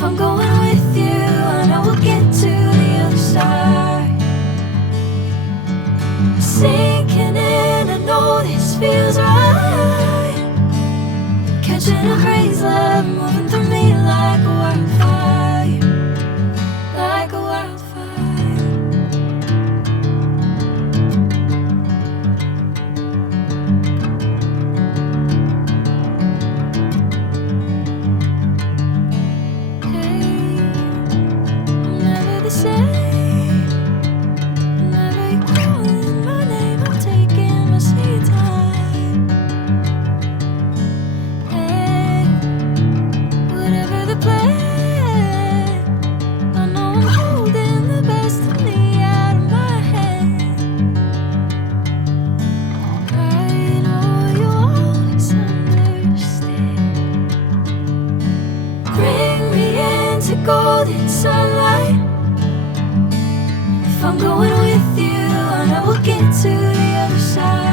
If I'm going with you, I know we'll get to the other side. Sinking in, I know this feels right. Catching a crazy love, moving through me like a wildfire, like a wildfire. Hey, I'm never the same. Whenever you're calling my name, I'm taking my sweet time. Hey, whatever the plan, I know I'm holding the best of me out of my hand. I know you'll always understand. Bring me into golden sunlight. If I'm going with you, I know we'll get to the other side.